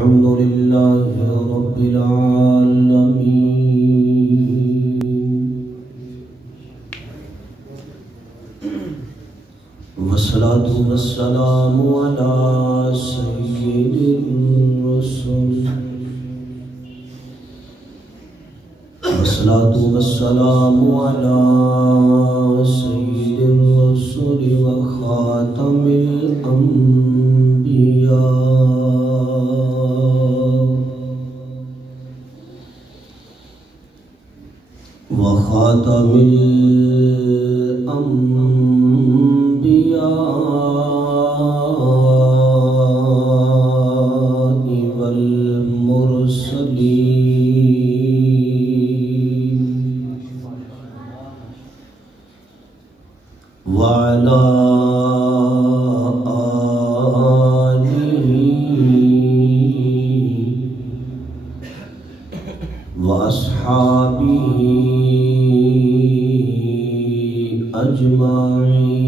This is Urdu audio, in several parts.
الحمد لله رب العالمين والصلاة والسلام على سيد الرسل والصلاة والسلام على سيد الرسل وخاتم الأنبياء وخاتم الأنبياء والمرسلين وعلى آله وأصحابه أجمعين.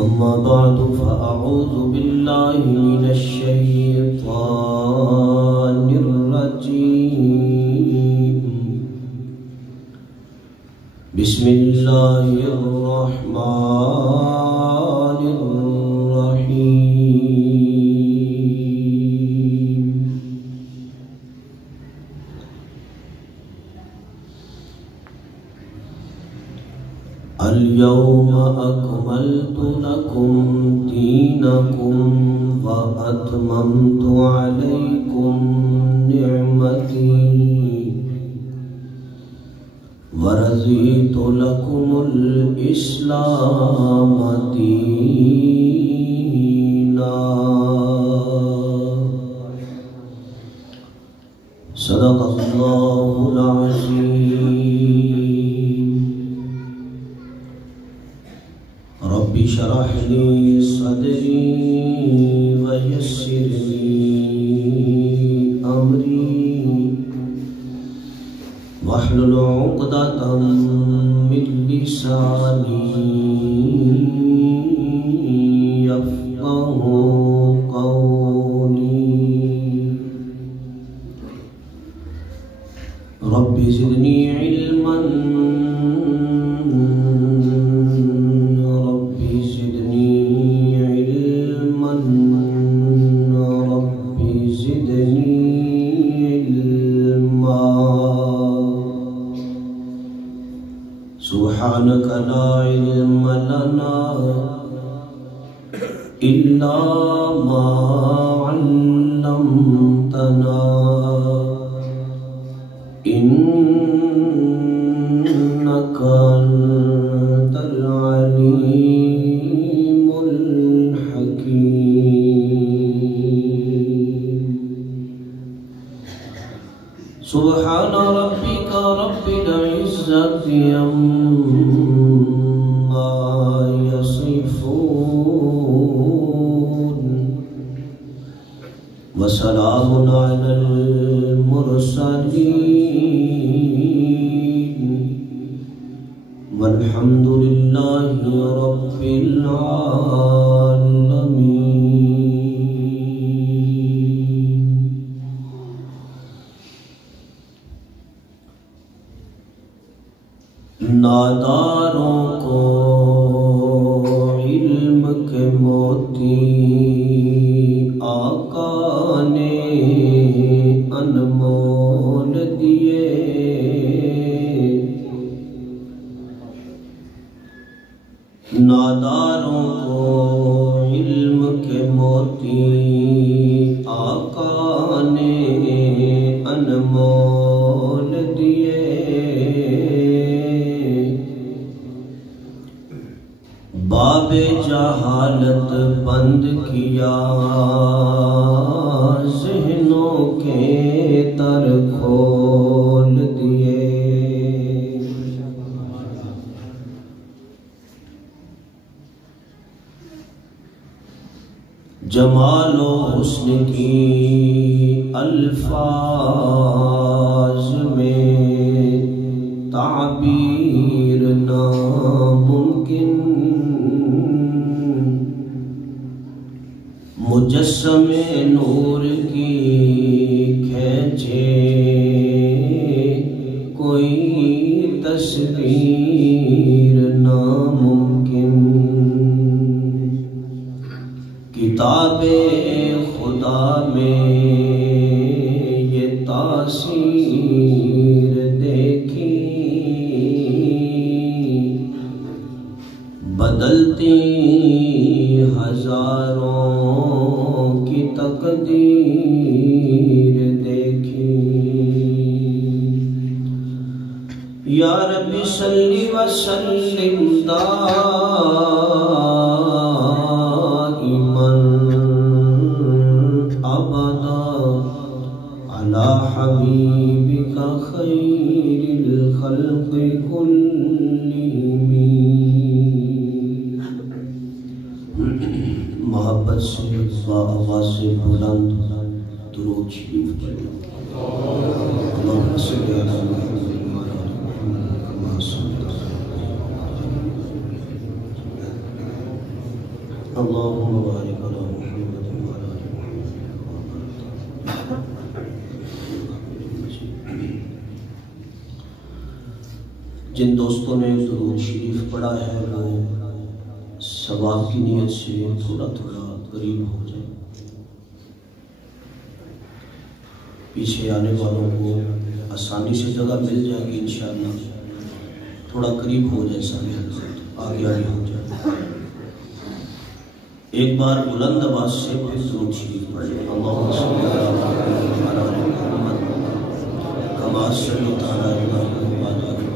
أما بعد فأعوذ بالله من الشيطان الرجيم. بسم الله الرحمن الرحيم. اليوم أكملت لكم دينكم وأتممت عليكم نعمتي ورضيت لكم الإسلام دينا. صدق الله العظيم. رب اشرح لي صدري ويسر لي أمري واحلل عقدة من لساني يفقهوا قولي. رب زدني علما سبحانك لا علم لنا إلا ما علمتنا إنك أنت العليم الحكيم. سبحان ربك رب العزة عما يصفون وسلام على المرسلين والحمد لله رب العالمين. ناداروں کو علم کے موتی آقا نے انمول دیے. ناداروں کو علم کے موتی آقا نے انمول دیے. باب جہالت بند کیا ذہنوں کے در کھول دیے. جمال و حسن کی الفاظ میں تعبیر ناممکن مجسم نور کی کھینچے کوئی تصویر ناممکن، کتاب خدا میں یہ تاثیر دیکھی، بدلتی ہزاروں کی تقدیر دیکھی۔ یا رب صلی وسلم دائما ابدا علی حبیبک خیر الخلق کلہم۔ محبت سے آواز سے بلند درود شریف پڑھیں۔ اللہم صلی علی محمد کما صلیت اللہم بارک علی محمد وعلی آل محمد۔ جن دوستوں نے درود شریف پڑھا ہے وہ ثواب کی نیت سے تھوڑا تھوڑا قریب ہو جائے، پیچھے آنے والوں کو آسانی سے جگہ مل جائے گی انشاءاللہ، تھوڑا قریب ہو جائے، سارے حضرات آگے آگے ہو جائے۔ ایک بار بلند آواز سے پھر درود شریف پڑھیں۔ اللہم صلی علی محمد وعلی آل محمد کما صلیت علی ابراہیم وعلی آل ابراہیم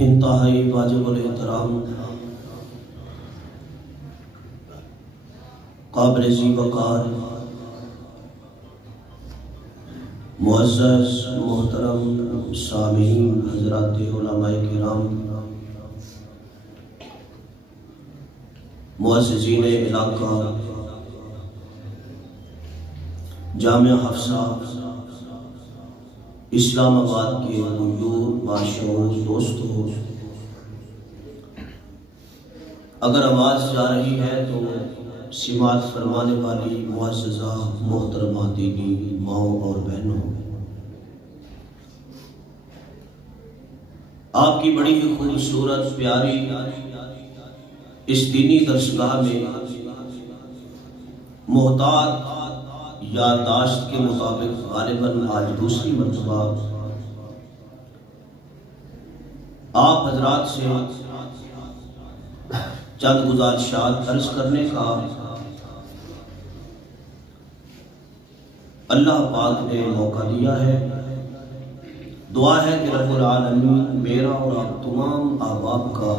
انتہائی واجب الاحترام قابل ذی وقار معزز محترم سامعین حضرات علماء کرام، معززین علاقہ، جامعہ حفصہ اسلام آباد کے حضور باشعور دوستوں، اگر آواز جا رہی ہے تو سماعت فرمانے والی معززہ محترمہ دینی ماؤں اور بہنوں، آپ کی بڑی ہی خوبصورت پیاری اس دینی درسگاہ میں محتاط یادداشت کے مطابق غالباً آج دوسری مرتبہ آپ حضرات سے چند گزارشات عرض کرنے کا اللہ پاک نے موقع دیا ہے۔ دعا ہے کہ رب العالمین میرا اور آپ تمام احباب کا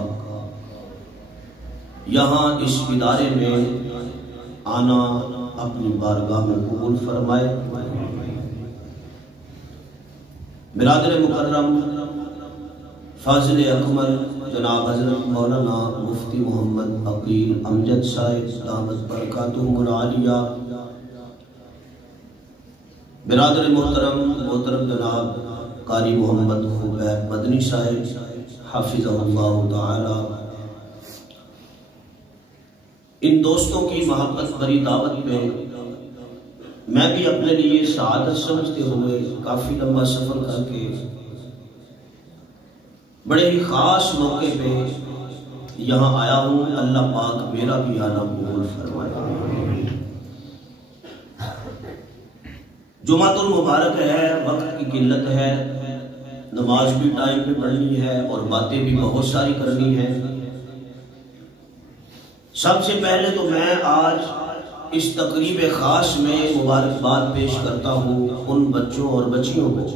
یہاں اس ادارے میں آنا اپنی بارگاہ میں قبول فرمائے۔ برادر مکرم فاضل اکمل جناب حضرت مولانا مفتی محمد عقیل امجد صاحب دامت برکاتہم العالیہ، برادر محترم جناب قاری محمد خبیب مدنی صاحب حافظہ اللہ تعالی، ان دوستوں کی محبت بری دعوت میں میں بھی اپنے لیے سعادت سمجھتے ہوئے کافی لمبا سفر کر کے بڑے ہی خاص موقع پہ یہاں آیا ہوں۔ اللہ پاک میرا بھی آنا قبول فرمائے۔ جمعۃ المبارک ہے، وقت کی قلت ہے، نماز بھی ٹائم پہ پڑھنی ہے اور باتیں بھی بہت ساری کرنی ہیں۔ سب سے پہلے تو میں آج اس تقریب خاص میں مبارکباد پیش کرتا ہوں ان بچوں اور بچیوں کو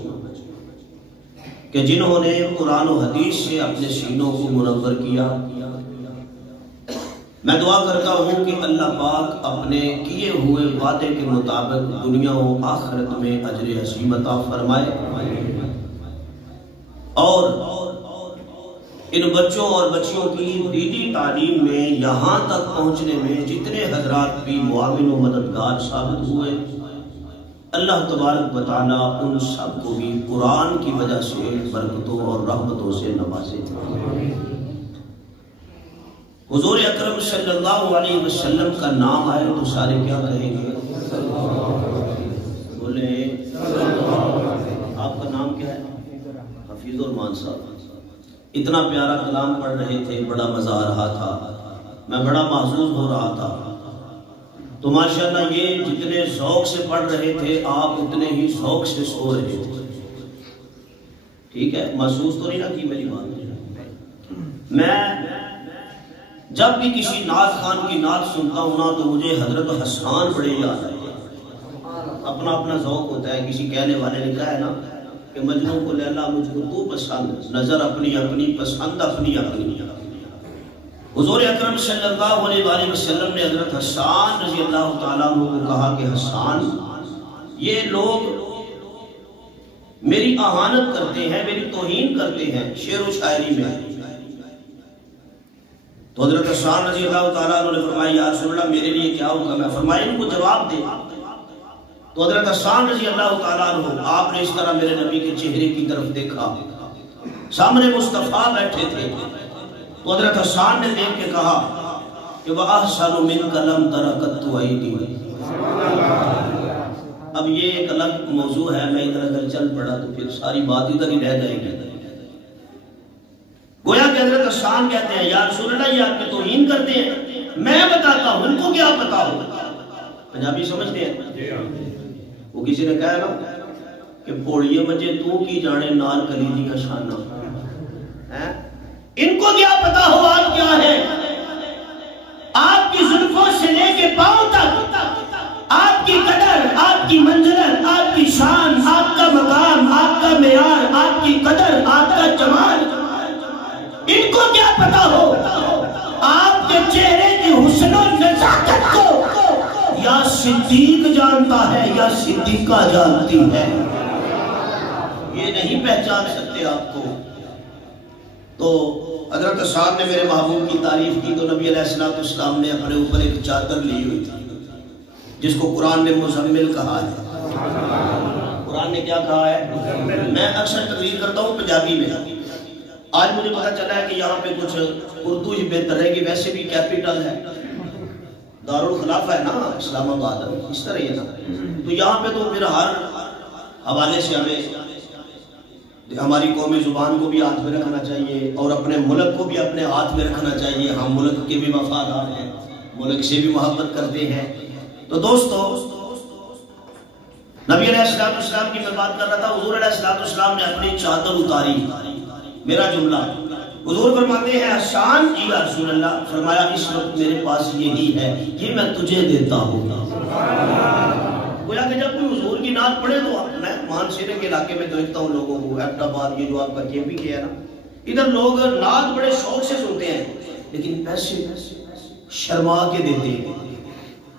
کہ جنہوں نے قرآن و حدیث سے اپنے سینوں کو منور کیا۔ میں دعا کرتا ہوں کہ اللہ پاک اپنے کیے ہوئے وعدے کے مطابق دنیا و آخرت میں اجر عظیم عطا فرمائے، اور ان بچوں اور بچیوں کی دینی تعلیم میں یہاں تک پہنچنے میں جتنے حضرات بھی معاون و مددگار ثابت ہوئے، اللہ تبارک و تعالیٰ ان سب کو بھی قرآن کی وجہ سے برکتوں اور رحمتوں سے نوازے۔ حضور اکرم صلی اللہ علیہ وسلم کا نام آئے تو سارے کیا کہیں گے؟ بولے آپ کا نام کیا ہے؟ حفیظ الرحمان صاحب۔ اتنا پیارا کلام پڑھ رہے تھے، بڑا مزہ آ رہا تھا، میں بڑا محظوظ ہو رہا تھا۔ تو ماشاءاللہ یہ جتنے ذوق سے پڑھ رہے تھے آپ اتنے ہی ذوق سے سو رہے تھے، ٹھیک ہے؟ محسوس تو نہیں نہ کی میری بات؟ میں جب بھی کسی نعت خان کی نعت سنتا ہوں نا تو مجھے حضرت حسان بڑے یاد آئے۔ اپنا اپنا ذوق ہوتا ہے، کسی کہنے والے نے کہا ہے نا کہ مجنوں کو لیلا مجھ کو تو پسند، نظر اپنی اپنی، پسند اپنی اپنی۔ حضور اکرم صلی اللہ علیہ وآلہ وسلم نے حضرت حسان رضی اللہ تعالیٰ عنہ کو کہا کہ حسان، یہ لوگ میری اہانت کرتے ہیں، میری توہین کرتے ہیں شعر و شاعری میں۔ تو حضرت حسان رضی اللہ تعالیٰ عنہ نے فرمایا یا رسول اللہ میرے لیے کیا حکم ہے؟ فرمایا ان کو جواب دے۔ تو حضرت حسان رضی اللہ تعالیٰ عنہ آپ نے اس طرح میرے نبی کے چہرے کی طرف دیکھا، سامنے مصطفیٰ بیٹھے تھے، تو حضرت حسان نے دیکھ کے کہا کہ وَأَحْسَنُ مِنْكَ لَمْ تَرَ قَطُّ عَيْنِي۔ اب یہ ایک الگ موضوع ہے، میں ادھر اگر چل پڑا تو پھر ساری بات ادھر ہی رہ جائے گی۔ گویا کہ حضرت حسان کہتے ہیں یا رسول اللہ یہ آپ کی توہین کرتے ہیں، میں بتاتا ہوں، ان کو کیا پتا ہو۔ پنجابی سمجھتے ہیں؟ وہ کسی نے کہا نا کہ پھوڑیے مجھے تو کی جانے نال کلی دیا شانہ، ان کو کیا پتا ہو آپ کیا ہے۔ آپ کی زلفوں سے لے کے پاؤں تک آپ کی قدر، آپ کی منزلت، آپ کی شان، آپ کا مقام، آپ کا معیار، آپ کی قدر، آپ کا جمال، ان کو کیا پتا ہو۔ آپ کے چہرے کی حسن و نزاکت کو یا صدیق جانتا ہے یا صدیقہ جانتی ہے، یہ نہیں پہچان سکتے آپ کو۔ تو حضرت حسان نے میرے محبوب کی تعریف کی تو نبی علیہ السلام نے اپنے اوپر ایک چادر لی ہوئی تھی جس کو قرآن نے مزمل کہا ہے۔ قرآن نے کیا کہا ہے؟ میں اکثر تقریر کرتا ہوں پنجابی میں، آج مجھے پتا چلا ہے کہ یہاں پہ کچھ اردو ہی بہتر ہے، کہ ویسے بھی کیپٹل ہے، دارالخلافہ ہے نا اسلام آباد، اس طرح ہی ہے نا، تو یہاں پہ تو پھر ہر حوالے سے ہمیں ہماری قومی زبان کو بھی ہاتھ میں رکھنا چاہیے اور اپنے ملک کو بھی اپنے ہاتھ میں رکھنا چاہیے۔ ہم ملک کے بھی وفادار ہیں، ملک سے بھی محبت کرتے ہیں۔ تو دوستو نبی علیہ السلام کی میں بات کر رہا تھا، حضور علیہ السلام نے اپنی چادر اتاری۔ میرا جملہ حضور فرماتے ہیں حسان جی یا رسول اللہ، فرمایا اس وقت میرے پاس یہی ہے، یہ میں تجھے دیتا ہوں۔ گویا کہ جب کوئی حضور کی نعت پڑھے تو میں مان سیرے کے علاقے میں دیکھتا ہوں لوگوں کو، ایبٹ آباد یہ جو آپ کا کیمپی کیا ہے نا، ادھر لوگ نعت بڑے شوق سے سنتے ہیں لیکن پیسے شرما کے دیتے ہیں۔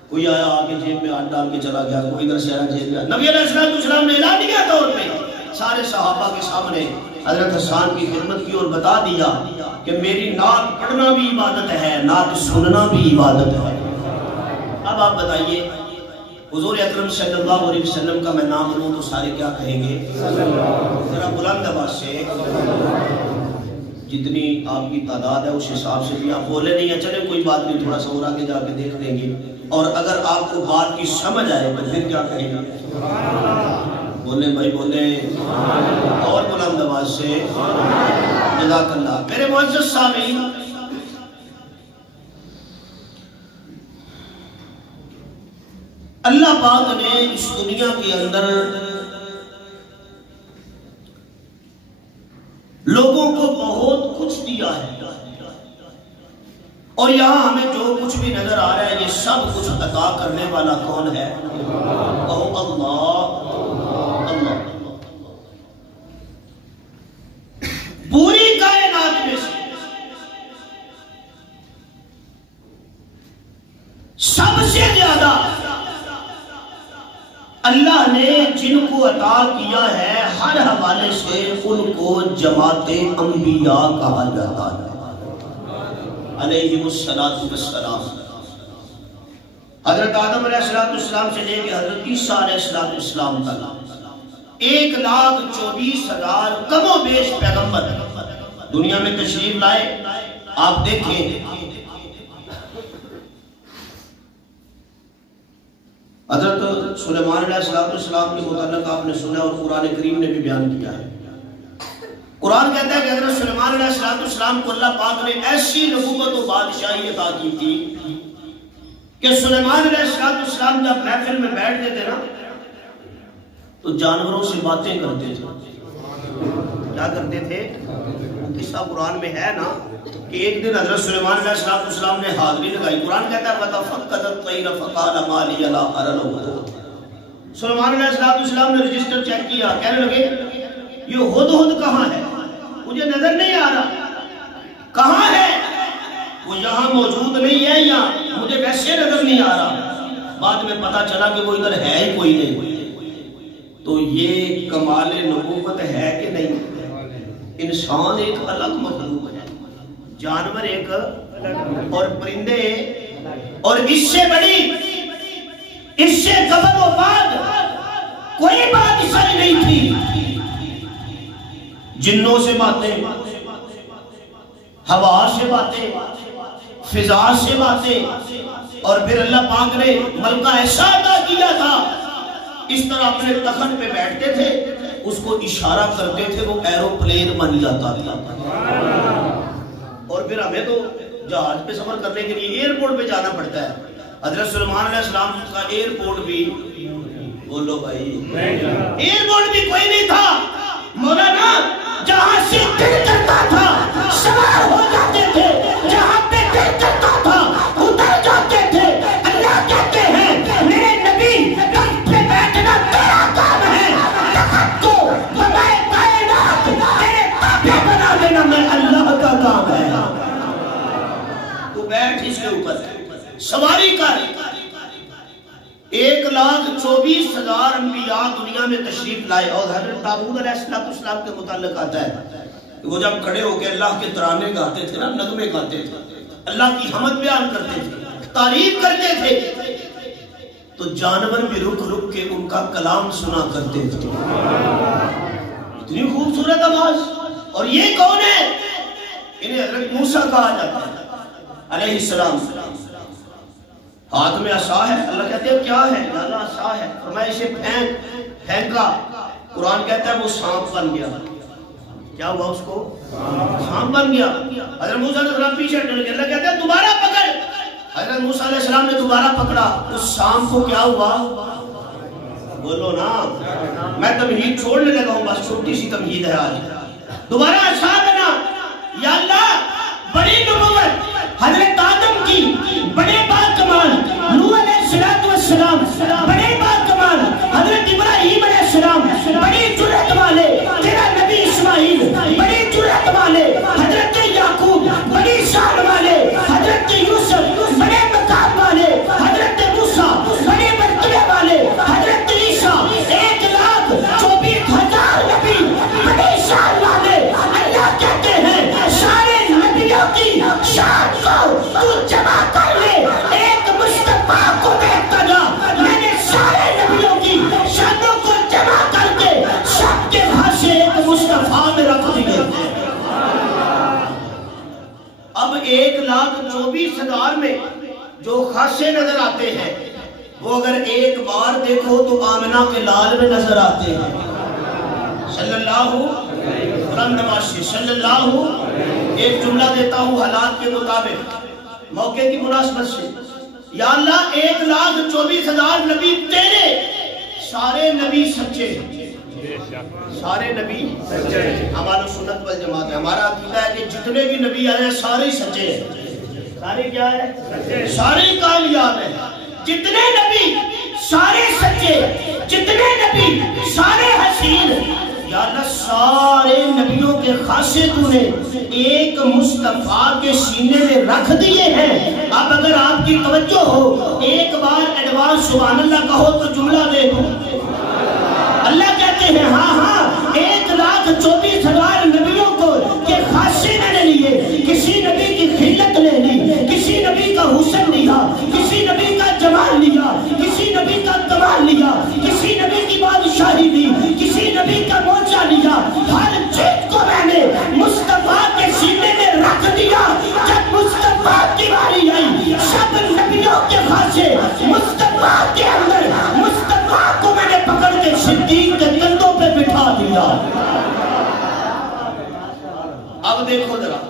کوئی آیا آگے جیب میں ہاتھ ڈال کے چلا گیا، کوئی ادھر سے آیا جیب میں۔ نبی علیہ السلام نے اعلانیہ طور پہ سارے صحابہ کے سامنے حضرت حسان کی خدمت کی اور بتا دیا کہ میری نعت پڑھنا بھی عبادت ہے، نعت سننا بھی عبادت ہے۔ اب آپ بتائیے حضور اکرم صلی اللہ علیہ وسلم کا میں نام لوں تو سارے کیا کہیں گے؟ ذرا بلند آواز سے، جتنی آپ کی تعداد ہے اس حساب سے بھی آپ بولے نہیں ہیں، چلے کوئی بات نہیں، تھوڑا سا اور آگے جا کے دیکھ لیں گے، اور اگر آپ کو بات کی سمجھ آئے تو پھر کیا کہیں گے؟ بولیں بھائی بولیں، اور بلند آواز سے جزاک اللہ۔ میرے معزز سامعین، اللہ پاک نے اس دنیا کے اندر لوگوں کو بہت کچھ دیا ہے، اور یہاں ہمیں جو کچھ بھی نظر آ رہا ہے یہ سب کچھ عطا کرنے والا کون ہے؟ اللہ۔ پوری کائنات میں سے سب سے زیادہ اللہ نے جن کو عطا کیا ہے ہر حوالے سے ان کو جماعت انبیاء کہا جاتا ہے علیہم السلام۔ حضرت آدم علیہ السلام سے لے کے حضرت عیسیٰ علیہ السلام تک 1,24,000 کم و بیش پیغمبر دنیا میں تشریف لائے۔ آپ دیکھیں حضرت سلیمان علیہ السلام کے متعلق آپ نے سنا اور قرآن کریم نے بھی بیان کیا ہے۔ قرآن کہتا ہے کہ حضرت سلیمان علیہ السلام کو اللہ پاک نے ایسی نبوت و بادشاہی عطا کی تھی کہ سلیمان علیہ السلام جب محفل میں بیٹھتے تھے نا تو جانوروں سے باتیں کرتے تھے۔ کیا کرتے تھے؟ قصہ قرآن میں ہے نا کہ ایک دن حضرت سلیمان علیہ السلام نے حاضری لگائی۔ قرآن کہتا ہے فَتَفَقَّدَ الطَّيْرَ فَقَالَ مَا لِيَ لَا أَرَى الْهُدْهُدَ۔ سلیمان علیہ السلام نے رجسٹر چیک کیا، کہنے لگے یہ ہدہد کہاں ہے؟ مجھے نظر نہیں آ رہا، کہاں ہے؟ وہ یہاں موجود نہیں ہے یا مجھے ویسے نظر نہیں آ رہا۔ بعد میں پتا چلا کہ وہ ادھر ہے ہی کوئی نہیں۔ تو یہ کمال نبوت ہے کہ نہیں؟ انسان ایک الگ مخلوق ہے، جانور ایک اور پرندے، اور اس سے بڑی، اس سے قبل و بعد کوئی بات ایسی نہیں تھی۔ جنوں سے باتیں، ہوا سے باتیں، فضا سے باتیں، اور پھر اللہ پاک نے ملکہ ایسا عطا کیا تھا، اس طرح اپنے تخت پہ بیٹھتے تھے، اس کو اشارہ کرتے تھے، وہ ایروپلین بن جاتا تھا۔ اور پھر ہمیں تو جہاز پہ سفر کرنے کے لیے ایئرپورٹ پہ جانا پڑتا ہے۔ حضرت سلیمان علیہ السلام کا ایئرپورٹ بھی، بولو بھائی، ایئرپورٹ بھی کوئی نہیں تھا۔ مولانا جہاں سے دل کرتا تھا سوار ہو جاتے تھے، جہاں پہ دل کرتا تھا اتر جاتے تھے۔ اللہ کہتے ہیں میرے نبی تخت پہ بیٹھنا تیرا کام ہے، تخت کو بنائے کائنات تیرے تابع بنا دینا میں اللہ کا کام ہے۔ تو بیٹھ اس کے اوپر سواری کر۔ 1,24,000 انبیاء دنیا میں تشریف لائے، اور حضرت داؤد علیہ السلام کے متعلق آتا ہے کہ وہ جب کھڑے ہو کے اللہ کے ترانے گاتے تھے نا، نغمے گاتے تھے، اللہ کی حمد بیان کرتے تھے، تعریف کرتے تھے، تو جانور بھی رک رک کے ان کا کلام سنا کرتے تھے۔ اتنی خوبصورت آواز۔ اور یہ کون ہے؟ انہیں حضرت موسیٰ کہا جاتا ہے علیہ السلام۔ ہاتھ میں عصا ہے، اللہ کہتے ہیں کیا ہے؟ اللہ عصا ہے، فرمایا اسے پھینکا، قرآن کہتا ہے وہ سانپ بن گیا۔ کیا ہوا اس کو؟ سانپ بن گیا۔ حضرت موسیٰ علیہ السلام پیچھے ہٹنے لگے، اللہ کہتا ہے دوبارہ پکڑ۔ حضرت موسیٰ علیہ السلام نے دوبارہ پکڑا، اس سانپ کو کیا ہوا؟ بولو نا، میں تمہید چھوڑنے لگا ہوں، بس چھوٹی سی تمہید ہے آج۔ دوبارہ عصا بنا۔ یا اللہ بڑی نبوت حضرت آدم کی، بڑے بات کمال نوح علیہ السلام، بڑے بات کمال حضرت ابراہیم علیہ السلام، بڑی جرأت والے تیرا نبی اسماعیل، بڑی جرأت والے حضرت یعقوب، بڑی شان والے حضرت یوسف، بڑے مقام والے حضرت موسیٰ، بڑے مرتبے والے حضرت عیسیٰ، 1,24,000 نبی بڑی شان والے۔ اللہ کہتے ہیں سارے نبیوں کی شان کو تو جمع کر لے، ایک مصطفیٰ کو دیکھتا جا۔ میں نے سارے نبیوں کی شانوں کو جمع کر کے سب کے بھاشے ایک مصطفیٰ میں رکھ دیے۔ اب 1,24,000 میں جو خاصے نظر آتے ہیں وہ اگر ایک بار دیکھو تو آمنہ کے لال میں نظر آتے ہیں، صلی اللہ نواسی صلی اللہ۔ ایک جملہ دیتا ہوں حالات کے مطابق موقع کی مناسبت سے۔ یا اللہ 1,24,000 نبی تیرے، سارے نبی سچے، سارے نبی سچے۔ ہمارا سنت والجماعت ہے، ہمارا عقیدہ ہے کہ جتنے بھی نبی آئے ہیں سارے سچے ہیں۔ سارے کیا ہے؟ سارے کامیاب ہیں۔ جتنے نبی سارے سچے، جتنے نبی سارے حسین۔ یا اللہ سارے نبیوں کے خاصے تو نے ایک مصطفیٰ کے سینے میں رکھ دیے ہیں۔ اب اگر آپ کی توجہ ہو ایک بار ایڈوانس سبحان اللہ کہو تو جملہ دیکھو۔ ہیں ہاں 1,24,000 نبیوں کو کہ خاصے میں نے لیے، کسی نبی کی خلت لے لی، کسی نبی کا حسن لیا، کسی نبی کا جمال لیا، کسی نبی کا کمال لیا، کسی نبی کی بادشاہی دی، کسی نبی کا موچا لیا، ہر چیز کو میں نے مصطفیٰ کے سینے میں رکھ دیا۔ جب مصطفیٰ کی باری آئی، سب نبیوں کے خاصے مصطفیٰ کے اندر، مصطفیٰ کو میں نے پکڑ کے صدیق کے کندھوں پہ بٹھا دیا۔ اب دیکھو ذرا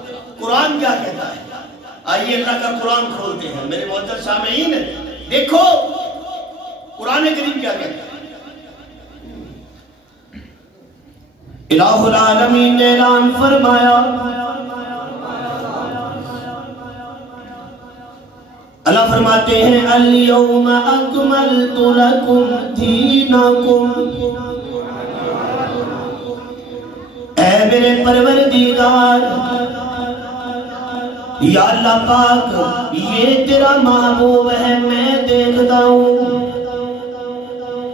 قرآن کیا کہتا ہے، آئیے اللہ کا قرآن کھولتے ہیں میرے محترم سامعین، دیکھو قرآن کریم کیا کہتا ہے۔ الہ العالمین نے اعلان فرمایا، اللہ فرماتے ہیں اليوم اکملت لکم دینکم، اے میرے پروردگار، یا اللہ پاک یہ تیرا محبوب ہے، میں دیکھتا ہوں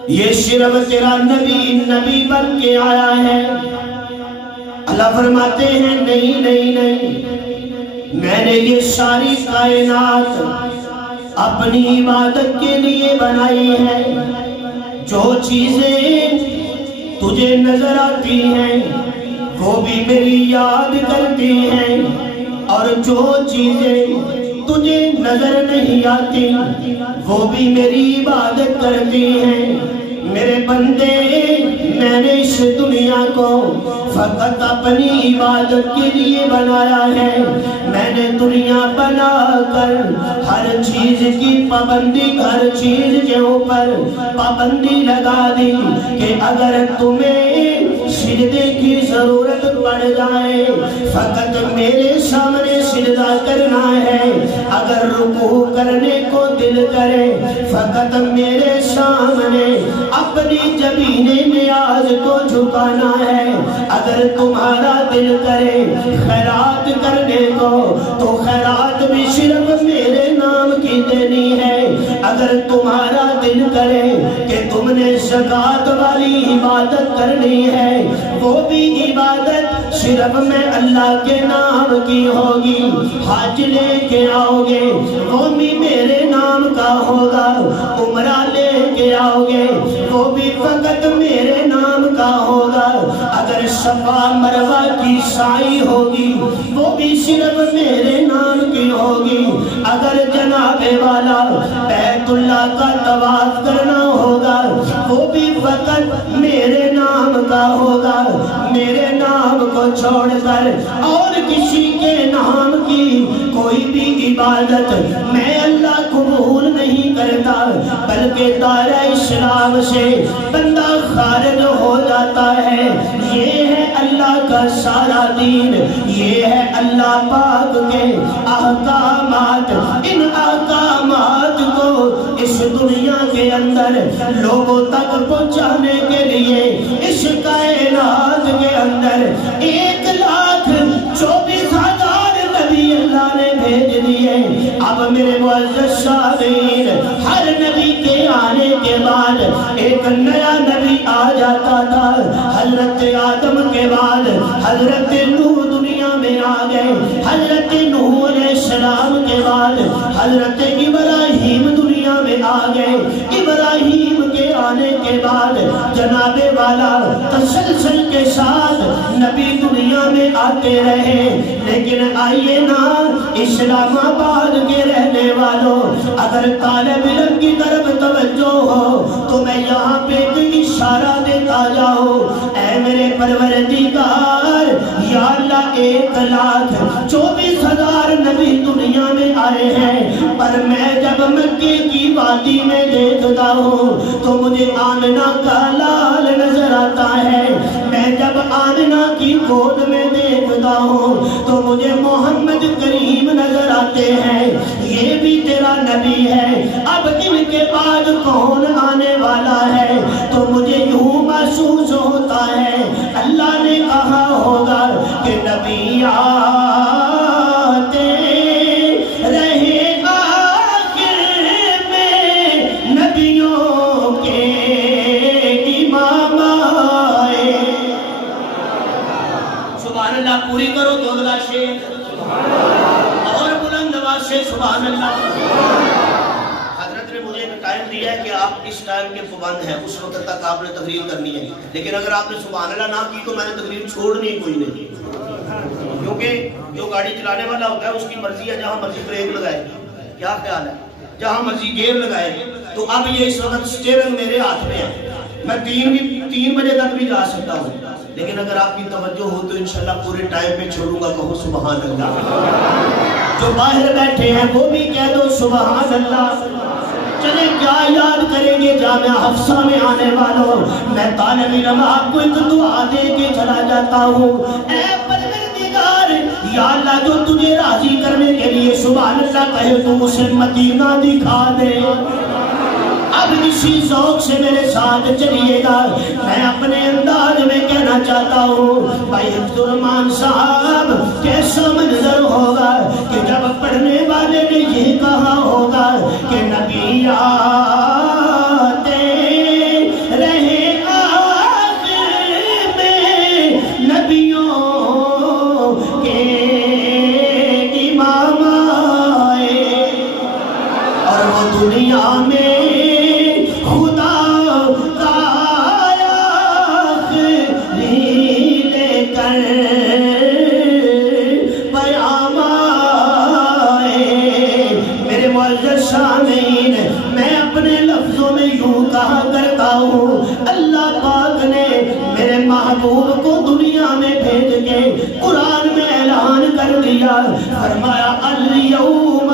یہ صرف تیرا نبی بن کے آیا ہے۔ اللہ فرماتے ہیں نہیں نہیں نہیں، میں نے یہ ساری کائنات اپنی عبادت کے لیے بنائی ہے۔ جو چیزیں تجھے نظر آتی ہیں وہ بھی میری یاد کرتی ہیں، اور جو چیزیں تجھے نظر نہیں آتی وہ بھی میری عبادت کرتی ہیں۔ میرے بندے، میں نے اس دنیا کو فقط اپنی عبادت کے لیے بنایا ہے۔ میں نے دنیا بنا کر ہر چیز کی پابندی، ہر چیز کے اوپر پابندی لگا دی کہ اگر تمہیں سجدے کی ضرورت پڑ جائے فقط میرے سامنے سجدہ کرنا ہے، اگر رکوع کرنے کو دل کرے فقط میرے سامنے اپنی جبین نیاز کو جھکانا ہے، اگر تمہارا دل کرے خیرات کرنے کو تو خیرات بھی صرف میرے نام کی دینی ہے، اگر تمہارا دل کرے کہ تم نے زکوٰۃ والی عبادت کرنی ہے وہ بھی عبادت صرف میں اللہ کے نام کی ہوگی، حج لے کے آؤ گے وہ بھی میرے نام کا ہوگا، عمرہ لے کے آؤ گے وہ بھی فقط میرے نام کا ہوگا، اگر صفا مروہ کی سعی ہوگی وہ بھی صرف میرے نام کی ہوگی، اگر جناب والا بیت اللہ کا طواف کرنا ہوگا وہ بھی فقط میرے نام کا ہوگا۔ میرے نام کو چھوڑ کر اور کسی کے نام کی کوئی بھی عبادت میں اللہ قبول نہیں کرتا، بلکہ دائرہ اسلام سے بندہ خارج ہو جاتا ہے۔ یہ ہے اللہ کا سارا دین، یہ ہے اللہ پاک کے احکامات۔ ان احکامات کو اس دنیا کے اندر لوگوں تک پہنچانے کے لیے اس کائنات کے اندر 1,24,000 نبی اللہ نے بھیج دیے۔ اب میرے معزز سامعین، ہر نبی کے آنے کے بعد ایک نیا نبی آ جاتا تھا۔ حضرت آدم کے بعد حضرت نوح دنیا میں آ گئے، حضرت نوح علیہ السلام کے بعد حضرت ابراہیم دنیا میں آ گئے، ابراہیم کے آنے کے بعد جناب والا تسلسل کے ساتھ نبی دنیا میں آتے رہے۔ لیکن آئیے نا اسلام آباد کے رہنے والوں، اگر طالب علم کی طرف توجہ ہو تو میں یہاں پہ ایک اشارہ دیتا جاؤں۔ اے میرے پروردگار، یا اللہ 1,24,000 نبی دنیا میں آئے ہیں، پر میں جب مکے کی وادی میں دیکھتا ہوں تو مجھے آمنہ کا لال نظر آتا ہے، میں جب آمنہ کی گود میں دیکھتا ہوں تو مجھے محمد کریم نظر آتے ہیں، یہ بھی تیرا نبی ہے۔ اب ان کے بعد کون آنے والا ہے تو مجھے یوں محسوس ہوتا ہے اللہ نے کہا ہوگا کہ نبی آتے رہے آخر میں نبیوں کے امام آپ اس ٹائم کے پابند ہیں، اس وقت تک آپ نے تقریر کرنی ہے، لیکن اگر آپ نے سبحان اللہ نہ کی تو میں نے تقریر چھوڑنی کوئی نہیں، کیونکہ جو گاڑی چلانے والا ہوتا ہے اس کی مرضی ہے، جہاں مرضی بریک لگائے، کیا خیال ہے، جہاں مرضی گیئر لگائے۔ تو اب یہ اس وقت سٹیئرنگ میرے ہاتھ میں ہے، میں 3 بجے تک بھی جا سکتا ہوں، لیکن اگر آپ کی توجہ ہو تو انشاءاللہ پورے ٹائم پہ چھوڑوں گا، کہو سبحان اللہ۔ جو باہر بیٹھے ہیں وہ بھی کہہ دو سبحان اللہ۔ چلیں کیا یاد کریں گے جامعہ حفصہ میں آنے والوں، میں طالب علم آپ کو ایک دعا دے کے چلا جاتا ہوں۔ اے پروردگار، یا اللہ جو تجھے راضی کرنے کے لیے سبحان اللہ کہے تو اسے مدینہ دکھا دے۔ اب اسی ذوق سے میرے ساتھ چلیے گا، میں اپنے انداز میں کہنا چاہتا ہوں بھائی عبد الرحمن صاحب کیسا منظر ہوگا کہ جب پڑھنے والے نے یہ کہا ہوگا کہ نبی آتے رہے آخر میں نبیوں کے امام آئے، اور وہ دنیا میں میں اپنے لفظوں میں یوں کہا کرتا ہوں، اللہ پاک نے میرے محبوب کو دنیا میں بھیج کے قرآن میں اعلان کر دیا، فرمایا اليوم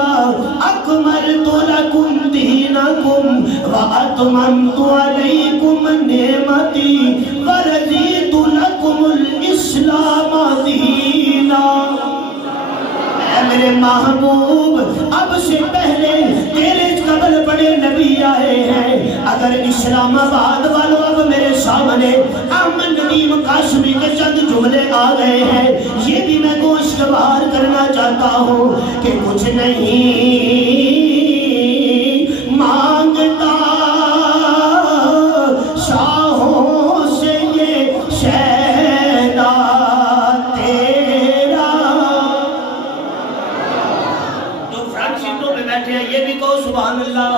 اکملت لکم دینکم واتممت علیکم نعمتی ورضیت لکم الاسلام دینا۔ اے میرے محبوب، اب سے پہلے تیرے قبل بڑے نبی آئے ہیں، اگر اسلام آباد والوں اب میرے سامنے احمد ندیم قاسمی کے چند جملے آ گئے ہیں، یہ بھی میں گوشتبار کرنا چاہتا ہوں کہ کچھ نہیں مانگتا شاہوں سے یہ شہدا تیرا۔ جو فرنٹ سیٹوں پہ بیٹھے ہیں یہ بھی کہو سبحان اللہ،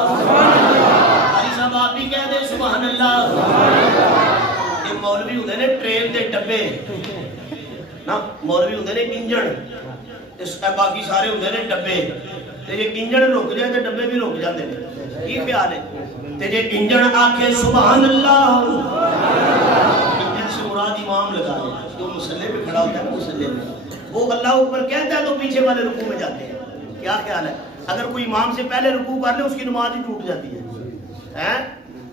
بھائی صاحب آپ بھی کہہ دیں سبحان اللہ۔ یہ مولوی ہوتے ہیں ٹرین دے ڈبے نا، مولوی ہوتے ہیں انجن، باقی سارے ہوتے ہیں ڈبے، تے جے انجن رک جائے تے ڈبے بھی رک جاتے ہیں، یہ خیال ہے، تے جے انجن آکھے سبحان اللہ، انجن سے مراد امام لگا ہے جو مسلح پہ کھڑا ہوتا ہے، مسلح میں وہ اللہ اوپر کہتا ہے تو پیچھے والے رکوع میں جاتے ہیں، کیا خیال ہے؟ اگر کوئی امام سے پہلے رکوع کر لے اس کی نماز ہی ٹوٹ جاتی ہے،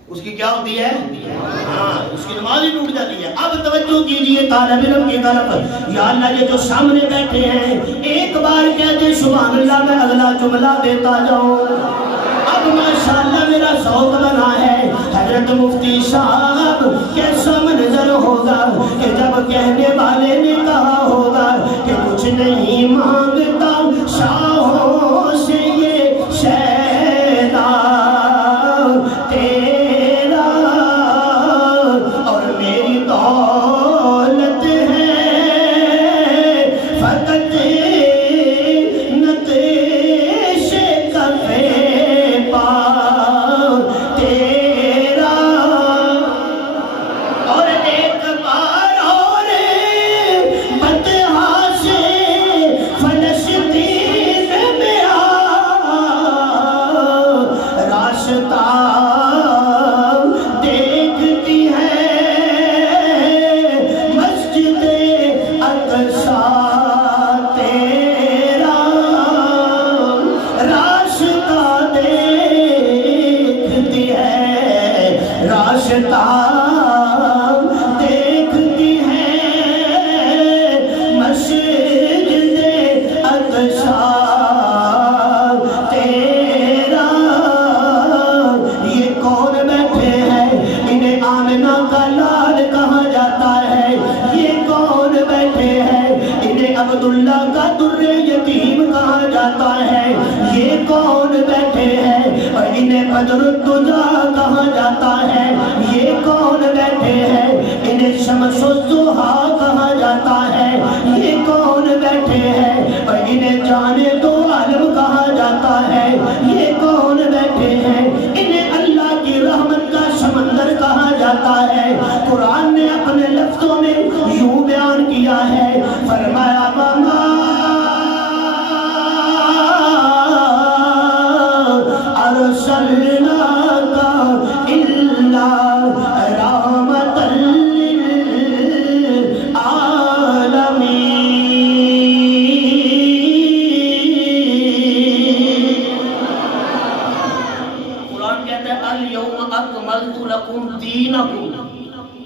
اس کی کیا ہوتی ہے؟ ہاں، اس کی نماز ہی ٹوٹ جاتی ہے۔ اب توجہ کیجئے طالب علم کی طرف، یا اللہ یہ جو سامنے بیٹھے ہیں ایک بار کہہ دے سبحان اللہ، میں اگلا جملہ دیتا جاؤں۔ اب ماشاءاللہ میرا ذوق بنا ہے، حضرت مفتی صاحب کیسا منظر ہوگا کہ جب کہنے والے نے کہا ہوگا کہ کچھ نہیں مانگتا شاہوں سے یہ شہدا تیرا، اور میری دولت ہے فقط نقش کفے پا تیرا، اور ایک بار اور بطحا سے فلسطین میں آ، راستہ دیکھتی ہے مسجد اقصی تیرا، راستہ دیکھتی ہے، راستہ دیکھتی ہے مسجد اقصی تیرا۔ یہ کون بیٹھے ہیں؟ انہیں آمنہ کا لال کہا جاتا ہے۔ یہ کون بیٹھے ہیں؟ انہیں عبداللہ کا در یتیم کہا جاتا ہے۔ یہ کون بیٹھے ہیں؟ اور انہیں بدر الدجا کہا جاتا ہے۔ یہ کون بیٹھے ہیں؟ انہیں شمس الضحیٰ کہا جاتا ہے۔ یہ کون بیٹھے ہیں؟ اور انہیں جان دو عالم کہا جاتا ہے۔ یہ کون بیٹھے ہیں؟ انہیں اللہ کی راہ فرمایا وما ارسلناک الا رحمۃ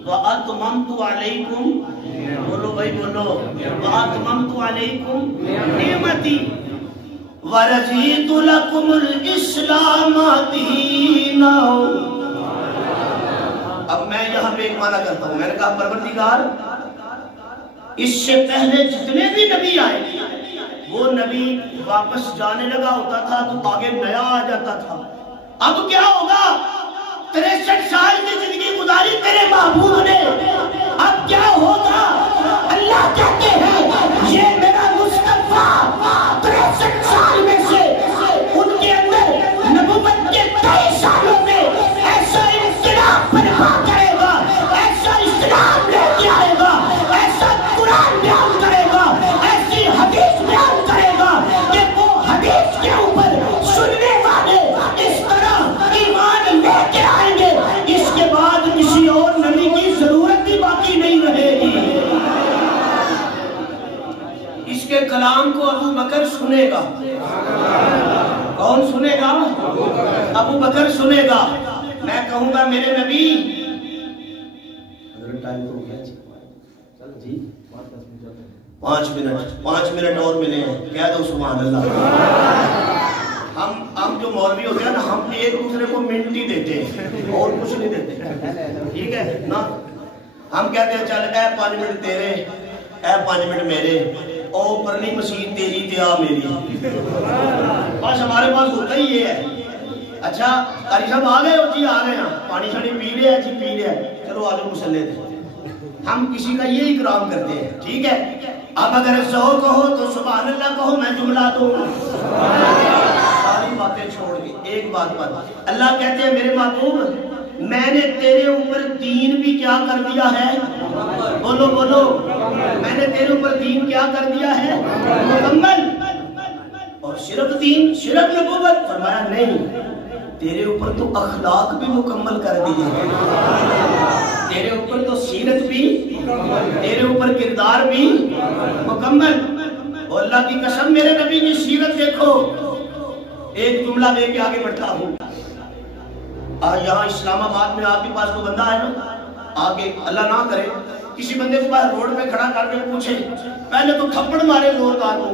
وَأَتْمَمْتُ عَلَيْكُمْ بولو بھائی بولو وَأَتْمَمْتُ عَلَيْكُمْ نِعْمَتِي وَرَضِيتُ لَكُمُ الْإِسْلَامَ دِينًا۔ اب میں یہاں پہ ایک معنی کرتا ہوں، میں نے کہا پروردگار اس سے پہلے جتنے بھی نبی آئے وہ نبی واپس جانے لگا ہوتا تھا تو آگے نیا آ جاتا تھا، اب کیا ہوگا؟ 63 سال کی زندگی گزاری تیرے محبوب نے، اب کیا ہوگا؟ اللہ کہتے ہیں یہ میرا مصطفیٰ 63 سال میں سے ان کے اندر نبوت کے 23 سالوں میں ایسا انقلاب برپا کرے گا، ایسا اسلام لے کے آئے گا، ایسا قرآن بیان کرے گا، ایسی حدیث بیان کرے گا کہ وہ حدیث کے اوپر سننے والے اس طرح ایمان لے کے آئیں گے، اس کے بعد کسی اور نبی کی ضرورت بھی باقی نہیں رہے گی۔ اس کے کلام کو ابو بکر سنے گا۔ کون سنے گا؟ ابو بکر سنے گا۔ میں کہوں گا میرے نبی، جی 5 منٹ اور ملے ہیں، کہہ دو سبحان اللہ۔ ہم جو مولوی ہوتے ہیں نا، ہم ایک دوسرے کو منٹ ہی دیتے ہیں اور کچھ نہیں دیتے، ٹھیک ہے نا؟ ہم کہتے ہیں چل اے 5 منٹ تیرے، اے 5 منٹ میرے، او پرلی مسیح تیری تیا میری، بس ہمارے پاس ہوتا ہی یہ ہے۔ اچھا قاری صاحب آ گئے ہو؟ جی آ گئے ہیں، پانی شانی پی رہے ہیں؟ جی پی رہے ہیں، چلو آ جاؤ مسلے تھے۔ ہم کسی کا یہ اکرام کرتے ہیں، ٹھیک ہے؟ اب اگر 100 کہو تو سبحان اللہ کہو، میں جملہ دوں، ساری باتیں چھوڑ کے ایک بات پر اللہ کہتے ہیں میرے محبوب میں نے تیرے اوپر دین بھی کیا کر دیا ہے؟ بولو بولو، میں نے تیرے اوپر دین کیا کر دیا ہے؟ مکمل۔ اور صرف دین، صرف نبوت؟ فرمایا نہیں، تیرے اوپر تو اخلاق بھی مکمل کر دیے ہیں، تیرے اوپر تو سیرت بھی، تیرے اوپر کردار بھی مکمل۔ اور اللہ کی قسم میرے نبی کی سیرت دیکھو، ایک جملہ دے کے آگے بڑھتا ہوں۔ یہاں اسلام آباد میں آپ کے پاس کوئی بندہ ہے نا، آگے اللہ نہ کرے کسی بندے کو باہر روڈ پہ کھڑا کر کے پوچھے، پہلے تو تھپڑ مارے زوردار کو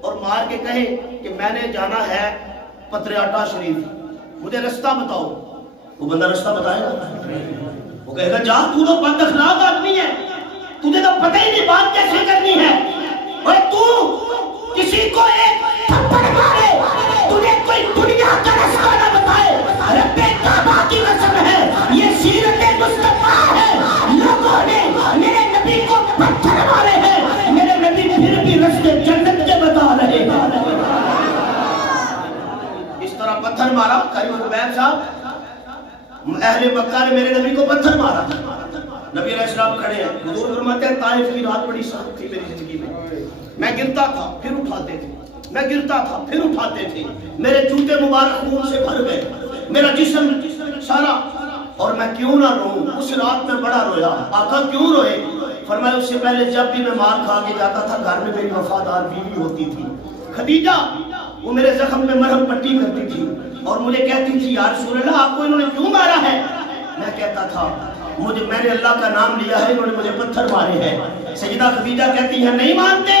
اور مار کے کہے کہ میں نے جانا ہے پتریاٹا شریف، مجھے رستہ بتاؤ، وہ بندہ رستہ بتائے گا؟ وہ کہے گا جا، تو تو بد اخلاق آدمی ہے، تجھے تو پتہ ہی نہیں بات کیسے کرنی ہے۔ اور تو کسی کو ایک تھپڑ مارے، تجھے کوئی دنیا کا رستہ نہ بتائے، رب کعبہ کی قسم ہے یہ سیرت مصطفیٰ ہے، لوگوں نے میرے نبی کو پتھر مارے ہیں، میرے نبی پھر بھی رستے جنت کے بتا رہے ہیں۔ اس طرح پتھر مارا قاری عبید صاحب، اہل مکہ نے میرے نبی کو پتھر مارا، نبی علیہ السلام کھڑے ہیں، حضور فرماتے ہیں طائف کی رات بڑی سخت تھی میری زندگی میں گرتا تھا پھر اٹھاتے تھے، میں گرتا تھا پھر اٹھاتے تھے، میرے جوتے مبارک خون سے بھر گئے، میرا جسم سارا، اور میں کیوں نہ روؤں؟ اس رات میں بڑا رویا۔ آقا کیوں روئے؟ فرمایا اس سے پہلے جب بھی میں مار کھا کے جاتا تھا گھر میں میری وفادار بیوی ہوتی تھی خدیجہ، وہ میرے زخم میں مرہم پٹی کرتی تھی اور مجھے کہتی تھی یا رسول اللہ آپ کو انہوں نے کیوں مارا ہے؟ میں کہتا تھا میں نے اللہ کا نام لیا ہے، انہوں نے مجھے پتھر مارے ہیں۔ سیدہ خدیجہ کہتی ہے نہیں مانتے،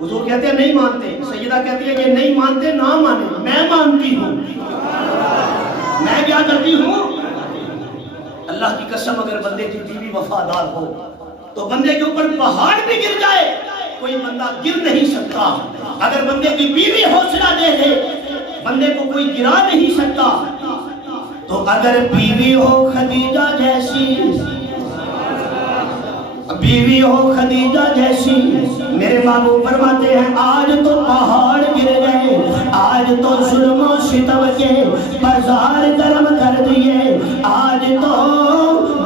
حضور کہتے ہیں نہیں مانتے، سیدہ کہتی ہے کہ نہیں مانتے نہ مانے، میں مانتی ہوں، میں کیا کرتی ہوں؟ اللہ کی قسم اگر بندے کی بیوی وفادار ہو تو بندے کے اوپر پہاڑ بھی گر جائے کوئی بندہ گر نہیں سکتا، اگر بندے کی بیوی حوصلہ دے دے بندے کو کوئی گرا نہیں سکتا۔ تو اگر بیوی ہو خدیجہ جیسی، بیوی ہو خدیجہ جیسی، میرے بابو فرماتے ہیں آج تو پہاڑ گر گئے، آج تو ظلم و ستم کے بازار گرم کر دیے، آج تو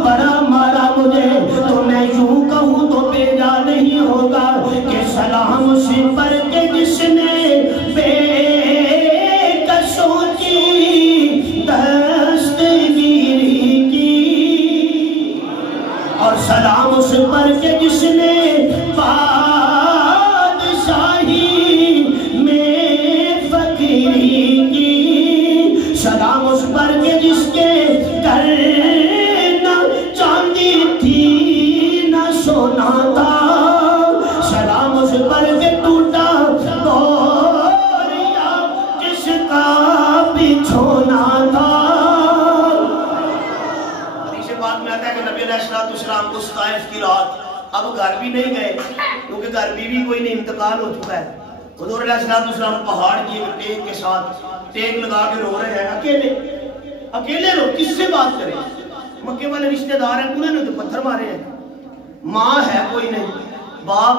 بڑا مارا مجھے، تو میں یوں کہوں تو بے جانے جس نے بادشاہی میں فقیری کی، سلام اس پر کے جس کے گھر نہ چاندی تھی نہ سونا تھا، سلام اس پر کے ٹوٹا بوریا جس کا بچھونا تھا۔ حدیث پاک میں آتا ہے کہ نبی علیہ السلام اس طائف کی رات اب گھر بھی نہیں گئے کیونکہ گھر بھی کوئی نہیں، انتقال ہو چکا ہے۔ حضور علیہ السلام پہاڑ کی ایک ٹیک کے ساتھ ٹیک لگا کے رو رہے ہیں، اکیلے رو، کس سے بات کریں؟ مکے والے رشتہ دار ہیں، انہوں نے تو پتھر مارے ہیں، ماں ہے کوئی نہیں، باپ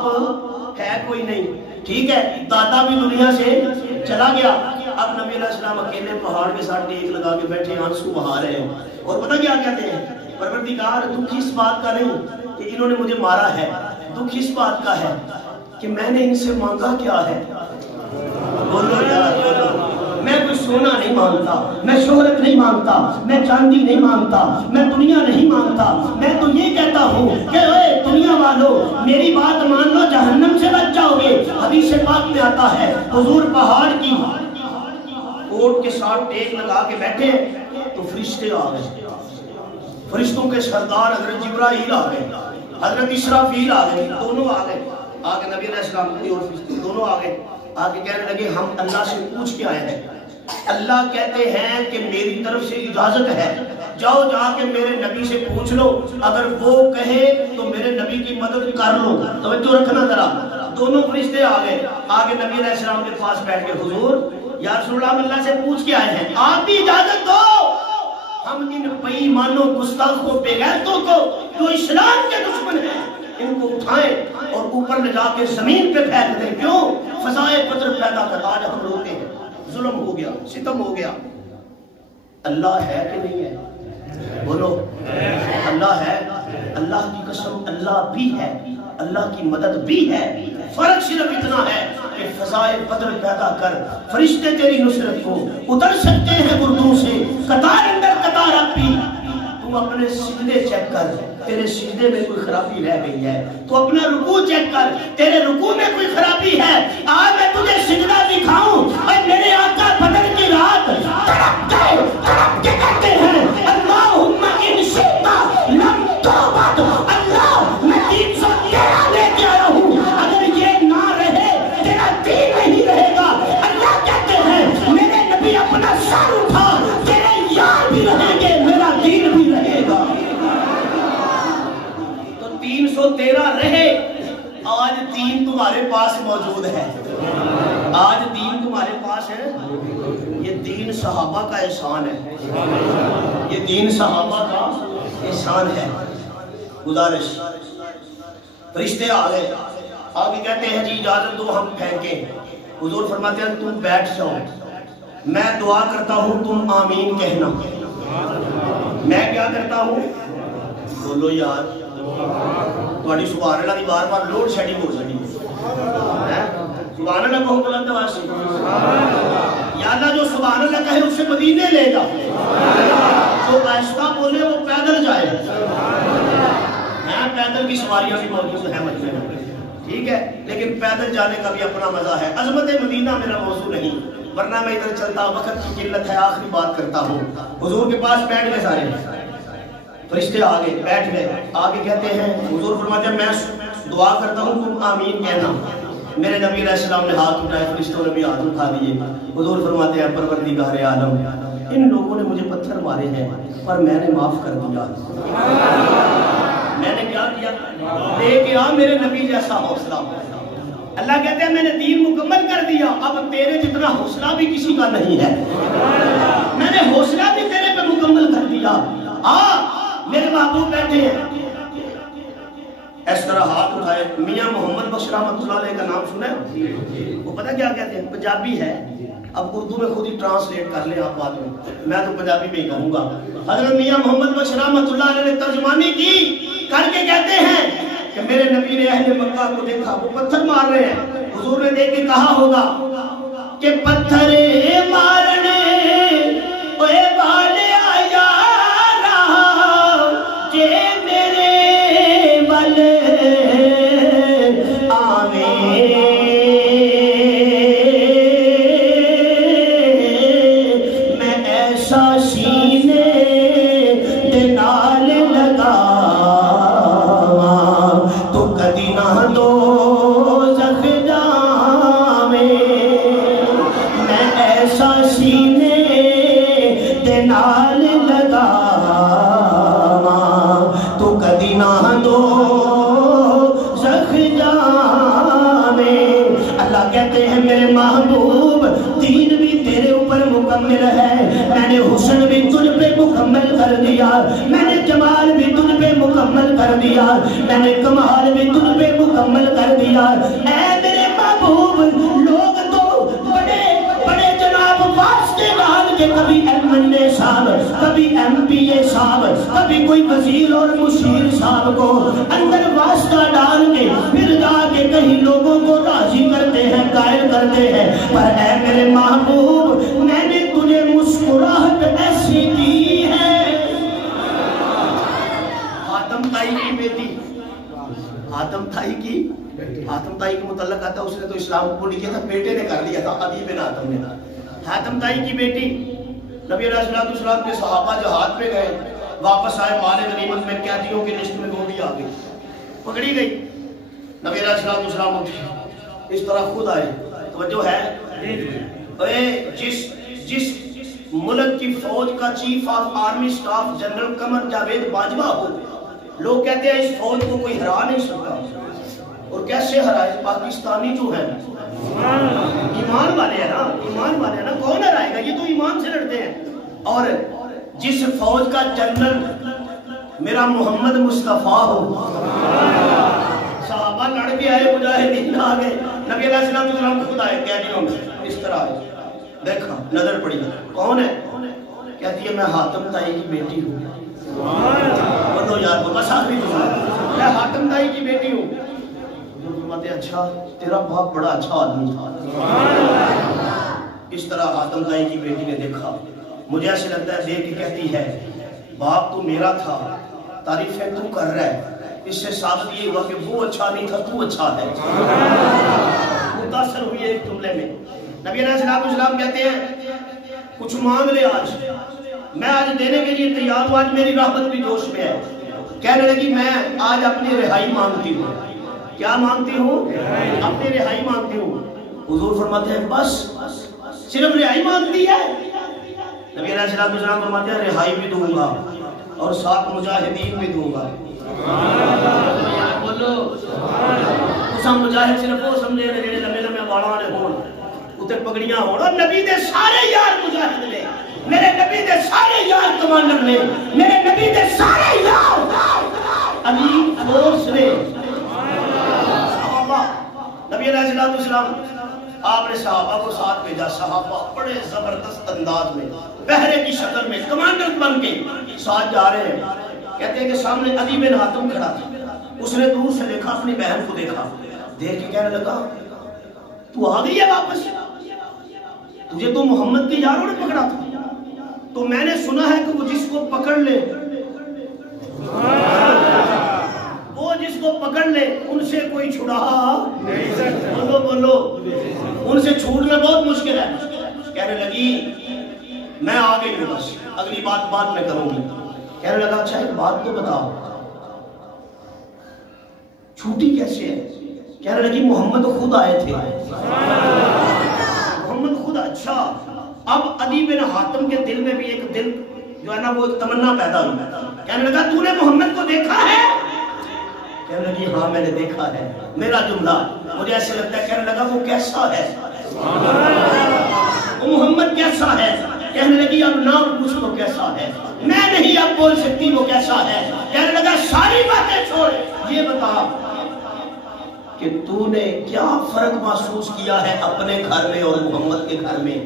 ہے کوئی نہیں، ٹھیک ہے، دادا بھی دنیا سے چلا گیا۔ اب نبی علیہ السلام اکیلے پہاڑ کے ساتھ ٹیک لگا کے بیٹھے آنسو بہا رہے ہیں، اور پتہ کیا کہتے ہیں؟ پروردگار دکھ اس بات کا نہیں کہ انہوں نے مجھے مارا ہے، دکھ اس بات کا ہے کہ میں نے ان سے مانگا کیا ہے۔ بولو یار، میں کوئی سونا نہیں مانگتا، میں شہرت نہیں مانگتا، میں چاندی نہیں مانگتا، میں دنیا نہیں مانگتا، میں تو یہ کہتا ہوں کہ اے دنیا والو میری بات مان لو، جہنم سے بچ جاؤ گے۔ حدیث پاک میں آتا ہے حضور پہاڑ کی کوٹ کے ساتھ ٹیک لگا کے بیٹھے تو فرشتے آ گئے، فرشتوں کے سردار حضرت جبرائیل آ گئے، حضرت اسرافیل آ گئے، دونوں آ گئے، آگے نبی علیہ السلام اور فرشتے دونوں آ گئے، آگے کہنے لگے ہم اللہ سے پوچھ کے آئے ہیں، اللہ کہتے ہیں کہ میری طرف سے اجازت ہے، جاؤ جا کے میرے نبی سے پوچھ لو، اگر وہ کہے تو میرے نبی کی مدد کر لو۔ توجہ رکھنا ذرا، دونوں فرشتے آ گئے، آگے نبی علیہ السلام کے پاس بیٹھ کے حضور یا رسول اللہ اللہ سے پوچھ کے آئے ہیں، آپ بھی اجازت دو، ہم ان بے ایمانوں گستاخوں بے غیرتوں کو جو اسلام کے دشمن ہیں ان کو اٹھائیں اور اوپر لے جا کے زمین پہ پھینک دیں۔ کیوں؟ فضائے بدر پیدا کر، آج ہم روتے ہیں، ظلم ہو گیا، ستم ہو گیا۔ اللہ ہے کہ نہیں ہے؟ بولو اللہ ہے، اللہ کی قسم اللہ بھی ہے، اللہ کی مدد بھی ہے، فرق صرف اتنا ہے کہ فضائے بدر پیدا کر، فرشتے تیری نصرت کو اتر سکتے ہیں اردو سے، قطار اندر قطار اب بھی۔ تو اپنے سجدے چیک کر، تیرے سجدے میں کوئی خرابی رہ گئی ہے، تو اپنا رکوع چیک کر، تیرے رکوع میں کوئی خرابی ہے۔ آج میں تجھے سجدہ دکھاؤں اور میرے آقا بدر کی رات تڑپ کے کہتے ہیں اللہم ان شئت لم تعبد، اللہ میں 313 لے کے آیا ہوں، اگر یہ نہ رہے تیرا دین نہیں رہے گا۔ اللہ کہتے ہیں میرے نبی اپنا سر اٹھا، تیرے یار بھی رہیں گے، میرا دین بھی رہے گا۔ 313 رہے، آج دین تمہارے پاس موجود ہے، آج دین تمہارے پاس ہے۔ یہ دین صحابہ کا احسان ہے، یہ دین صحابہ کا احسان ہے۔ گزارش فرشتے آ گئے، آگے کہتے ہیں جی اجازت دو ہم پھینکیں۔ حضور فرماتے ہیں تم بیٹھ جاؤ، میں دعا کرتا ہوں تم آمین کہنا۔ میں کیا کرتا ہوں؟ بولو یار، تھوڑی سبحان اللہ کی بار بار لوڈ شیڈنگ ہو سکتی ہے، سبحان اللہ کہو بلند آواز سے، یا اللہ جو سبحان اللہ کہے اسے مدینے لے جا، جو آہستہ بولے وہ پیدل جائے، پیدل کی سواریاں بھی موجود ہیں مدینے میں، ٹھیک ہے، لیکن پیدل جانے کا بھی اپنا مزہ ہے۔ عظمت مدینہ میرا موضوع نہیں، ورنہ میں ادھر چلتا، وقت کی قلت ہے، آخری بات کرتا ہوں۔ حضور کے پاس بیٹھ گئے سارے فرشتے آگے بیٹھ گئے، آگے کہتے ہیں حضور فرماتے ہیں میں دعا کرتا ہوں تم آمین کہنا۔ میرے نبی علیہ السلام نے ہاتھ اٹھائے، فرشتوں نے بھی ہاتھ اٹھا دیے۔ حضور فرماتے ہیں پروردگار عالم ان لوگوں نے مجھے پتھر مارے ہیں پر میں نے معاف کر دیا۔ میں نے کیا کیا؟ لے کے آ میرے نبی جیسا حوصلہ۔ اللہ کہتے ہیں میں نے دین مکمل کر دیا، اب تیرے جتنا حوصلہ بھی کسی کا نہیں ہے، میں نے حوصلہ بھی تیرے پہ مکمل کر دیا۔ میرے محبوب بیٹھے ہیں، اس طرح ہاتھ اٹھائے، میاں محمد بخش رحمۃ اللہ علیہ کا نام سنا ہے؟ وہ پتہ کیا کہتے ہیں؟ پنجابی ہے، اب اردو میں خود ہی ٹرانسلیٹ کر لیں آپ بات میں تو پنجابی میں ہی کہوں گا۔ حضرت میاں محمد بخش رحمۃ اللہ علیہ نے ترجمانی کی کر کے کہتے ہیں کہ میرے نبی نے اہل مکہ کو دیکھا، وہ پتھر مار رہے ہیں، حضور نے دیکھ کے کہا ہوگا کہ پتھر مارنے اے والے آیا رہا جے میرے والے میں نے جمال بھی تجھ پہ مکمل کر دیا، میں نے کمال بھی تجھ پہ مکمل کر دیا۔ اے میرے محبوب، لوگ تو بڑے بڑے جناب واسطے ڈال کے، کبھی MNA صاحب، کبھی MPA صاحب، کبھی کوئی وزیر اور مشیر صاحب کو اندر واسطہ ڈال کے پھر جا کے کہیں لوگوں کو راضی کرتے ہیں، قائل کرتے ہیں۔ پر اے میرے محبوب، میں نے تجھے مسکراہٹ ایسی دی ہے۔ حاتم طائی کی بیٹی، حاتم طائی کی، حاتم طائی کے متعلق آتا ہے اس نے تو اسلام قبول کیا تھا، بیٹے نے کر لیا تھا، عدی بن حاتم نے۔ حاتم طائی کی بیٹی، نبی علیہ السلام کے صحابہ جہاد پہ گئے، واپس آئے، مال غنیمت میں قیدیوں کی لسٹ میں گولی آ گئی، پکڑی گئی۔ نبی علیہ السلام اٹھے، اس طرح خود آئے، توجہ ہے، جس ملک کی فوج کا chief of army staff general Qamar Javed Bajwa ہو، لوگ کہتے ہیں اس فوج کو کوئی ہرا نہیں سکتا، اور کیسے ہرائے؟ پاکستانی جو ہے ایمان والے ہیں نا، ایمان والے ہیں نا، کون ہرائے گا؟ یہ تو ایمان سے لڑتے ہیں۔ اور جس فوج کا جنرل میرا محمد مصطفیٰ ہو، صحابہ لڑ کے آئے، مجاہدین آ گئے، نبی علیہ السلام خود آئے قیدیوں میں، اس طرح آئے، دیکھا، نظر پڑی، کون ہے؟ کہتی ہے میں حاتم طائی کی بیٹی ہوں۔ بولو یار، بس آخری جملہ، میں حاتم طائی کی بیٹی ہوں۔ فرماتے اچھا، تیرا باپ بڑا اچھا آدمی تھا۔ اس طرح حاتم طائی کی بیٹی نے دیکھا، مجھے ایسے لگتا ہے دیکھ کے کہتی ہے باپ تو میرا تھا، تعریفیں تو کر رہا ہے، اس سے ثابت یہ ہوا کہ وہ اچھا نہیں تھا، تو اچھا ہے۔ متاثر ہوئی ایک جملے میں۔ نبی علیہ السلام کہتے ہیں کچھ مانگ لے، آج میں آج دینے کے لیے تیار ہوں، آج میری رحمت بھی جوش میں ہے۔ کہنے لگی میں آج اپنی رہائی مانگتی ہوں۔ کیا مانگتی ہوں؟ اپنی رہائی مانگتی ہوں۔ حضور فرماتے ہیں بس صرف رہائی مانگتی ہے؟ نبی علیہ السلام فرماتے ہیں رہائی بھی دوں گا اور ساتھ مجاہدین بھی دوں گا۔ بولو ہم مجاہد صرف وہ سمجھے نے جڑے لمبے لمبے والاں والے ہون، اتنے پگڑیاں ہون، اور نبی دے سارے یار مجاہد نے، میرے نبی دے سارے یار کمانڈر نے، میرے نبی دے سارے یار امیر فورس نے۔ صحابہ، نبی علیہ السلام آپ نے صحابہ کو ساتھ بھیجا، صحابہ بڑے زبردست انداز میں پہرے کی شکل میں کمانڈر بن کے ساتھ جا رہے ہیں۔ کہتے ہیں کہ سامنے عدی بن حاتم کھڑا تھا، اس نے دور سے دیکھا، اپنی بہن کو دیکھا، دیکھ کے کہنے لگا تو آ گئی ہے واپس، تجھے تو محمد کے یاروں نے پکڑا تھا، تو میں نے سنا ہے کہ وہ جس کو پکڑ لے، وہ جس کو پکڑ لے ان سے کوئی چھڑا نہیں سکتا۔ بولو بولو، ان سے چھوٹنا بہت مشکل ہے۔ کہنے لگی میں آ گئی ہوں، بس اگلی بات بعد میں کروں گی۔ کہنے لگا اچھا ایک بات تو بتاؤ، چھوٹی کیسے ہے؟ کہنے لگی محمد خود آئے تھے، محمد خود۔ اچھا، اب عدی بن حاتم کے دل میں بھی ایک دل جو ہے نا وہ تمنا پیدا ہوئی۔ کہنے لگا تو نے محمد کو دیکھا ہے؟ کہنے لگی ہاں میں نے دیکھا ہے۔ میرا جملہ مجھے ایسے لگتا ہے، کہنے لگا وہ کیسا ہے؟ وہ محمد کیسا ہے؟ کہنے لگی اب نام پوچھ تو کیسا ہے، میں نہیں اب بول سکتی وہ کیسا ہے۔ کہنے لگا ساری باتیں چھوڑ، یہ بتا کہ تو نے کیا فرق محسوس کیا ہے اپنے گھر میں اور محمد کے گھر میں؟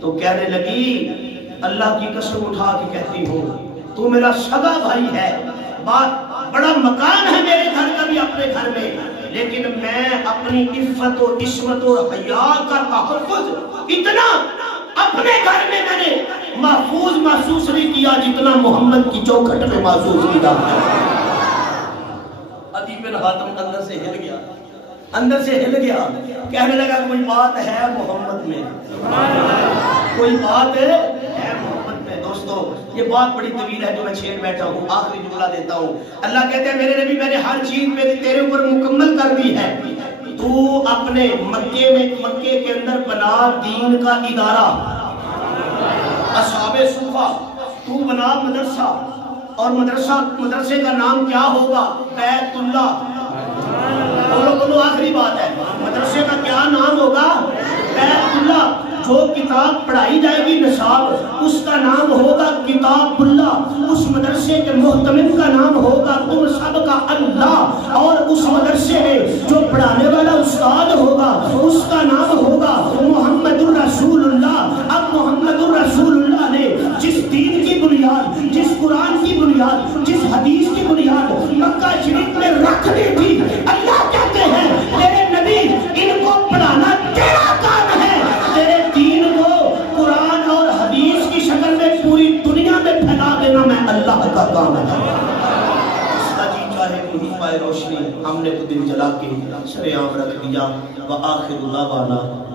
تو کہنے لگی اللہ کی قسم اٹھا کے کہتی ہوں تو میرا سگا بھائی ہے، بڑا مکان ہے میرے گھر کا بھی اپنے گھر میں، لیکن میں اپنی عفت و عصمت اور حیا کا تحفظ اتنا اپنے گھر میں میں نے محفوظ محسوس نہیں کیا جتنا محمد کی چوکھٹ میں محسوس کیا۔ عدی بن حاتم اندر سے ہل گیا، اندر سے ہل گیا، کہنے لگا کوئی بات ہے محمد میں، کوئی بات ہے محمد میں۔ دوستو یہ بات بڑی طویل ہے جو میں چھیڑ بیٹھا ہوں، آخری جملہ دیتا ہوں۔ اللہ کہتے ہیں میرے نبی میں نے ہر چیز میں تیرے اوپر مکمل کر دی ہے، تو اپنے مکے کے اندر بنا دین کا ادارہ، اصحاب صوفہ، تو بنا مدرسہ، اور مدرسے کا نام کیا ہوگا؟ بیت اللہ۔ بولو آخری بات ہے، مدرسے کا کیا نام ہوگا؟ بیت اللہ۔ جو کتاب پڑھائی جائے گی نصاب، اس کا نام ہوگا کتاب اللہ۔ اس مدرسے نام ہوگا تم سب کا اللہ، اور اس مدرسے میں جو پڑھانے والا استاد ہوگا اس کا نام ہوگا محمد الرسول اللہ۔ اب محمد الرسول اللہ نے جس دین کی بنیاد، جس قرآن کی بنیاد، جس حدیث کی بنیاد مکہ شریف میں رکھ دی تھی، اللہ کہتے ہیں میرے نبی ان کو پڑھانا تیرا کام ہے، تیرے دین کو قرآن اور حدیث کی شکل میں پوری دنیا میں پھیلا دینا میں اللہ کا کام ہے۔ اس کا جی چاہے کوئی پائے روشنی، ہم نے تو دل جلا کے سر عام رکھ دیا۔ وآخر دعوانا